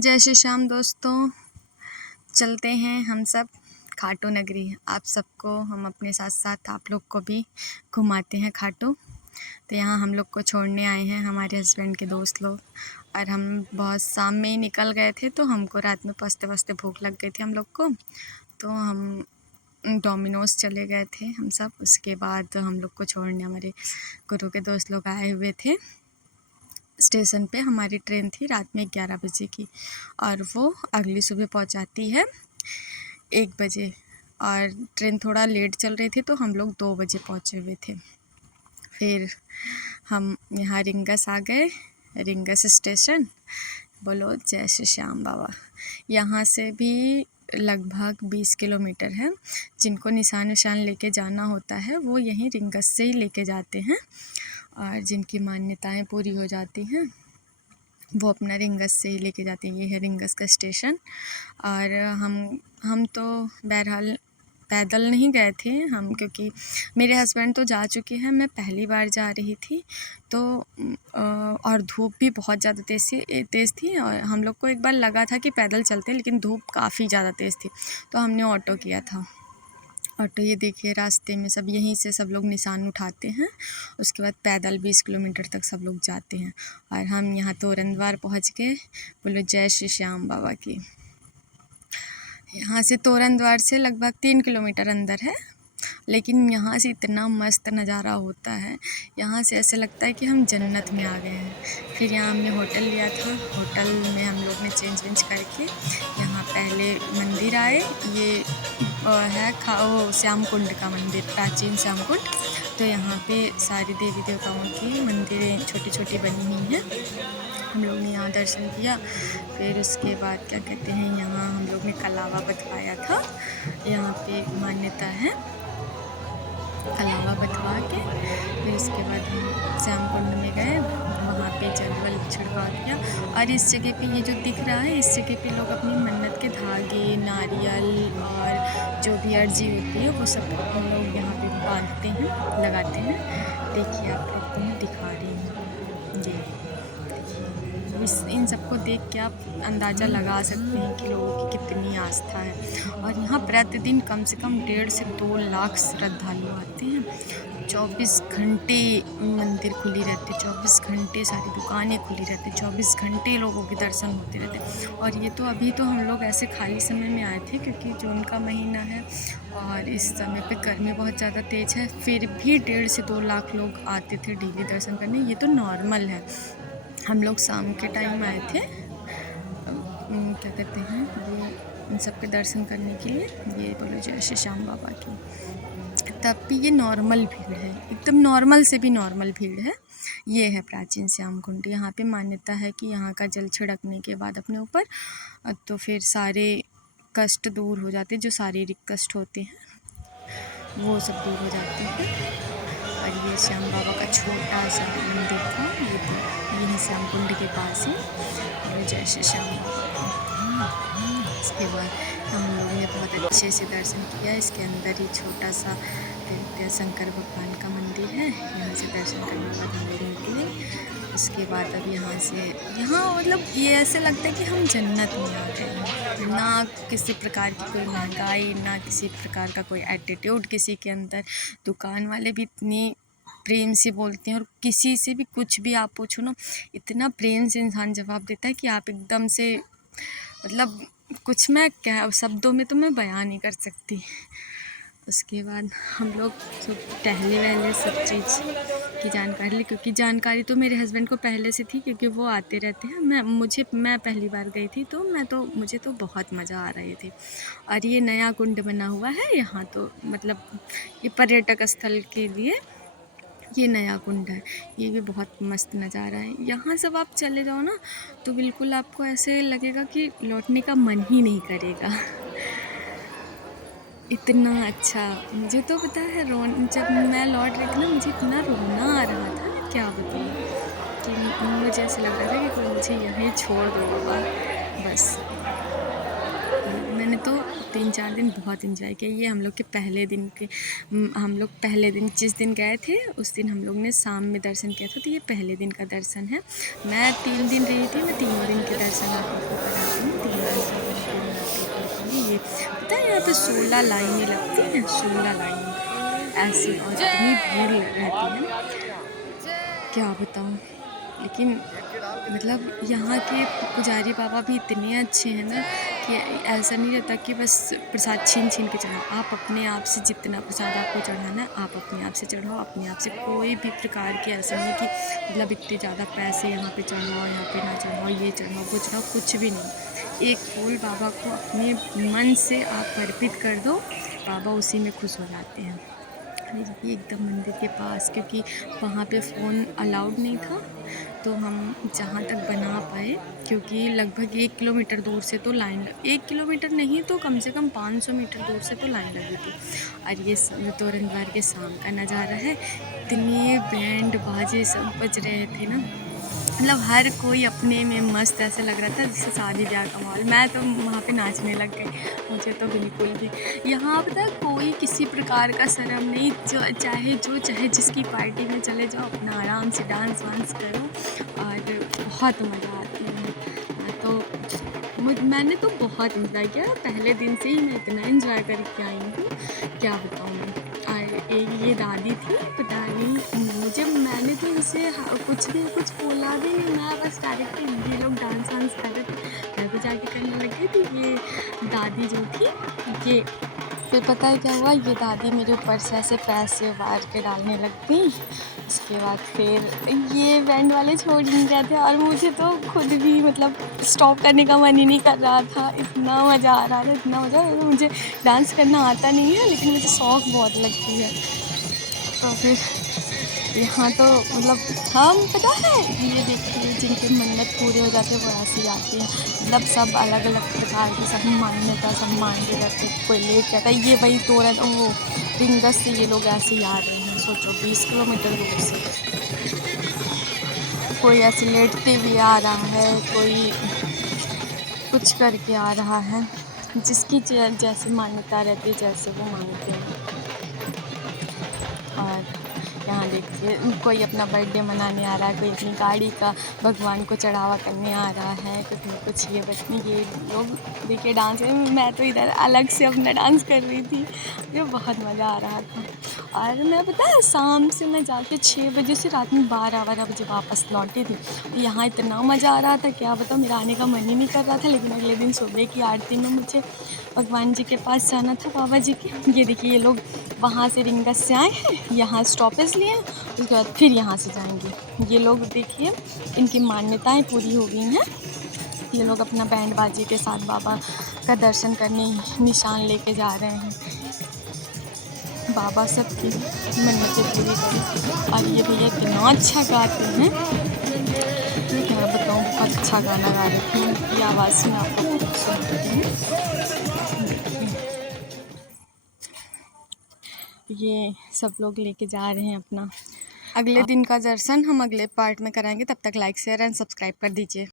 जय श्री श्याम दोस्तों, चलते हैं हम सब खाटू नगरी। आप सबको हम अपने साथ साथ आप लोग को भी घुमाते हैं खाटू। तो यहाँ हम लोग को छोड़ने आए हैं हमारे हस्बैंड के दोस्त लोग, और हम बहुत शाम में ही निकल गए थे। तो हमको रात में पहुँचते पहुँचते भूख लग गई थी हम लोग को, तो हम डोमिनोज़ चले गए थे हम सब। उसके बाद हम लोग को छोड़ने हमारे गुरु के दोस्त लोग आए हुए थे स्टेशन पे। हमारी ट्रेन थी रात में 11 बजे की, और वो अगली सुबह पहुंचाती है 1 बजे, और ट्रेन थोड़ा लेट चल रही थी तो हम लोग 2 बजे पहुंचे हुए थे। फिर हम यहाँ रिंगस आ गए, रिंगस स्टेशन। बोलो जय श्री श्याम बाबा। यहाँ से भी लगभग 20 किलोमीटर है। जिनको निशान लेके जाना होता है वो यहीं रिंगस से ही लेके जाते हैं, और जिनकी मान्यताएं पूरी हो जाती हैं वो अपना रिंगस से ही लेके जाते हैं। ये है रिंगस का स्टेशन। और हम तो बहरहाल पैदल नहीं गए थे हम, क्योंकि मेरे हस्बैंड तो जा चुके हैं, मैं पहली बार जा रही थी। तो और धूप भी बहुत ज़्यादा तेज़ थी, और हम लोग को एक बार लगा था कि पैदल चलते, लेकिन धूप काफ़ी ज़्यादा तेज़ थी तो हमने ऑटो किया था। ऑटो ये देखिए, रास्ते में सब यहीं से सब लोग निशान उठाते हैं, उसके बाद पैदल 20 किलोमीटर तक सब लोग जाते हैं। और हम यहाँ तोरण द्वार पहुँच गए। बोलो जय श्री श्याम बाबा की। यहाँ से तोरण द्वार से लगभग 3 किलोमीटर अंदर है, लेकिन यहाँ से इतना मस्त नज़ारा होता है। यहाँ से ऐसे लगता है कि हम जन्नत में आ गए हैं। फिर यहाँ हमने होटल लिया था, होटल में हम लोग ने चेंज वेंज करके यहाँ पहले मंदिर आए। ये है वो श्याम कुंड का मंदिर, प्राचीन श्याम कुंड। तो यहाँ पे सारी देवी देवताओं की मंदिरें छोटी छोटी बनी हुई हैं। हम लोग ने यहाँ दर्शन किया। फिर उसके बाद क्या कहते हैं, यहाँ हम लोग ने कलावा बतवाया था। यहाँ पे मान्यता है, कलावा बतवा के फिर उसके बाद हम श्याम कुंड में गए, वहाँ पे जल वल छिड़का दिया। और इस जगह पे ये जो दिख रहा है, इस जगह पे लोग अपनी मन्नत के धागे, नारियल और जो भी अर्जी होती है वो सब हम लोग यहाँ पे बांधते हैं, लगाते हैं। देखिए आप लोग को मैं दिखा रही हूँ, ये इन सबको देख के आप अंदाज़ा लगा सकते हैं कि लोगों की कितनी आस्था है। और यहाँ प्रतिदिन कम से कम 1.5 से 2 लाख श्रद्धालु आते हैं। 24 घंटे मंदिर खुली रहती है, 24 घंटे सारी दुकानें खुली रहती हैं, 24 घंटे लोगों के दर्शन होते रहते हैं। और ये तो अभी तो हम लोग ऐसे खाली समय में आए थे, क्योंकि जून का महीना है और इस समय पे गर्मी बहुत ज़्यादा तेज़ है। फिर भी 1.5 से 2 लाख लोग आते थे डेली दर्शन करने। ये तो नॉर्मल है। हम लोग शाम के टाइम आए थे, क्या कहते हैं, ये इन सब के दर्शन करने के लिए। ये बोलो जय श्री श्याम बाबा की। तब भी ये नॉर्मल भीड़ है, एकदम नॉर्मल से भी नॉर्मल भीड़ है। ये है प्राचीन श्याम कुंड। यहाँ पे मान्यता है कि यहाँ का जल छिड़कने के बाद अपने ऊपर तो फिर सारे कष्ट दूर हो जाते हैं, जो शारीरिक कष्ट होते हैं वो सब दूर हो जाते हैं। और ये श्याम बाबा का छोटा सा मंदिर था, ये तो यही श्याम कुंड के पास ही। और जय श्री श्याम। इसके बाद हम लोगों ने बहुत अच्छे से दर्शन किया। इसके अंदर ही छोटा सा शंकर भगवान का मंदिर है। यहाँ से दर्शन करने के बाद हम लोग निकले। उसके बाद अब यहाँ मतलब ये ऐसे लगता है कि हम जन्नत में आ गए हैं। ना किसी प्रकार की कोई महंगाई, ना किसी प्रकार का कोई एटीट्यूड किसी के अंदर। दुकान वाले भी इतनी प्रेम से बोलते हैं, और किसी से भी कुछ भी आप पूछो ना, इतना प्रेम से इंसान जवाब देता है कि आप एकदम से मतलब कुछ मैं क्या शब्दों में तो मैं बयान नहीं कर सकती। उसके बाद हम लोग सब टहले वहले सब चीज़ की जानकारी ली, क्योंकि जानकारी तो मेरे हस्बैंड को पहले से थी, क्योंकि वो आते रहते हैं। मैं पहली बार गई थी, तो मुझे तो बहुत मज़ा आ रही थी। और ये नया कुंड बना हुआ है यहाँ, तो मतलब ये पर्यटक स्थल के लिए ये नया कुंड है। ये भी बहुत मस्त नज़ारा है। यहाँ सब आप चले जाओ ना तो बिल्कुल आपको ऐसे लगेगा कि लौटने का मन ही नहीं करेगा। इतना अच्छा, मुझे तो पता है जब मैं लौट रही थी ना, मुझे इतना रोना आ रहा था, मैं क्या बताऊँ, कि मुझे ऐसे लग रहा था कि कोई मुझे यहीं छोड़ दो बाबा बस। मैंने तो 3-4 दिन बहुत एंजॉय किया। ये हम लोग के पहले दिन के हम लोग पहले दिन जिस दिन गए थे उस दिन हम लोग ने शाम में दर्शन किया था, तो ये पहले दिन का दर्शन है। मैं 3 दिन रही थी, मैं तीनों दिन के दर्शन आप लोग को करा पता है यहाँ पे 16 लाइनें लगती हैं, 16 लाइनें ऐसी, और इतनी भीड़ रहती है ना, क्या बताऊँ। लेकिन मतलब यहाँ के पुजारी बाबा भी इतने अच्छे हैं ना कि ऐसा नहीं रहता कि बस प्रसाद छीन छीन के चढ़ाओ। आप अपने आप से जितना प्रसाद आपको चढ़ाना है आप अपने आप से चढ़ाओ, अपने आप से। कोई भी प्रकार की ऐसा नहीं कि मतलब इतने ज़्यादा पैसे यहाँ पे चढ़ाओ, यहाँ पे ना चढ़ाओ, ये चढ़ाओ, वो चढ़ाओ, कुछ भी नहीं। एक फूल बाबा को अपने मन से आप अर्पित कर दो, बाबा उसी में खुश हो जाते हैं। ये एकदम मंदिर के पास, क्योंकि वहाँ पे फ़ोन अलाउड नहीं था, तो हम जहाँ तक बना पाए, क्योंकि लगभग 1 किलोमीटर दूर से तो लाइन 1 किलोमीटर नहीं तो कम से कम 500 मीटर दूर से तो लाइन लगी थी। और ये तोरण द्वार के शाम का नज़ारा है, इतने बैंड बाजे सब बज रहे थे ना, मतलब हर कोई अपने में मस्त, ऐसे लग रहा था जैसे शादी ब्याह का माहौल। मैं तो वहाँ पे नाचने लग गई, मुझे तो बिल्कुल भी यहाँ पता है कोई किसी प्रकार का शर्म नहीं, जो चाहे जिसकी पार्टी में चले जाओ, अपना आराम से डांस वांस करो और बहुत मज़ा आती है। तो मैंने तो बहुत इंजॉय किया, पहले दिन से ही मैं इतना इंजॉय करके आई हूँ, क्या बताऊँ मैं। और एक ये दादी थी, पता नहीं मुझे, मैंने तो इसे कुछ बोला भी नहीं, मैं बस डायरेक्ट ये लोग डांस वांस कर रहे थे, मैं भी जाके करने लग गई थी। ये दादी जो थी, ये फिर पता है क्या हुआ, ये दादी मेरे ऊपर से ऐसे पैसे वार के डालने लग गई। उसके बाद फिर ये बैंड वाले छोड़ नहीं रहे थे, और मुझे तो खुद भी मतलब स्टॉप करने का मन ही नहीं कर रहा था, इतना मज़ा आ रहा था, इतना मज़ा। मुझे डांस करना आता नहीं है, लेकिन मुझे शौक़ बहुत लगती है। तो फिर यहाँ तो मतलब हम पता है, ये देखिए जिनके मन्नत पूरे हो जाते हैं वो ऐसे ही आते हैं, मतलब सब अलग अलग प्रकार की सब मान्यता सब मांगे रहते हैं, कोई लेट जाता है। ये वही तोरण वो रिंगस से ये लोग ऐसे ही आ रहे हैं, सोचो 20 किलोमीटर दूर से। कोई ऐसे लेटते भी आ रहा है, कोई कुछ करके आ रहा है, जिसकी जैसी मान्यता रहती है, जैसे वो मानते हैं। और यहाँ देखिए कोई अपना बर्थडे मनाने आ रहा है, कोई अपनी गाड़ी का भगवान को चढ़ावा करने आ रहा है, कुछ ये बच्चे ये लोग देखिए डांस। मैं तो इधर अलग से अपना डांस कर रही थी, मुझे बहुत मज़ा आ रहा था। और मैं पता है शाम से मैं जाके 6 बजे से रात में 12 बजे वापस लौटी थी। तो यहाँ इतना मज़ा आ रहा था, क्या बताऊँ, मेरा आने का मन ही नहीं कर रहा था। लेकिन अगले दिन सुबह की आरती में मुझे भगवान जी के पास जाना था, बाबा जी के। ये देखिए ये लोग वहाँ से रिंगस से आए हैं, यहाँ स्टॉपेज लिए, उसके बाद फिर यहाँ से जाएंगे। ये लोग देखिए इनकी मान्यताएं पूरी हो गई हैं, ये लोग अपना बैंड बाजी के साथ बाबा का दर्शन करने निशान लेके जा रहे हैं। बाबा सबकी मन्नतें पूरी करें। और ये भैया इतना अच्छा गाते हैं, क्या बताऊँ, बहुत अच्छा गाना गा रहे हैं। उनकी आवाज़ में आपको सुनते हैं। ये सब लोग लेके जा रहे हैं अपना। अगले दिन का दर्शन हम अगले पार्ट में कराएंगे, तब तक लाइक शेयर एंड सब्सक्राइब कर दीजिए।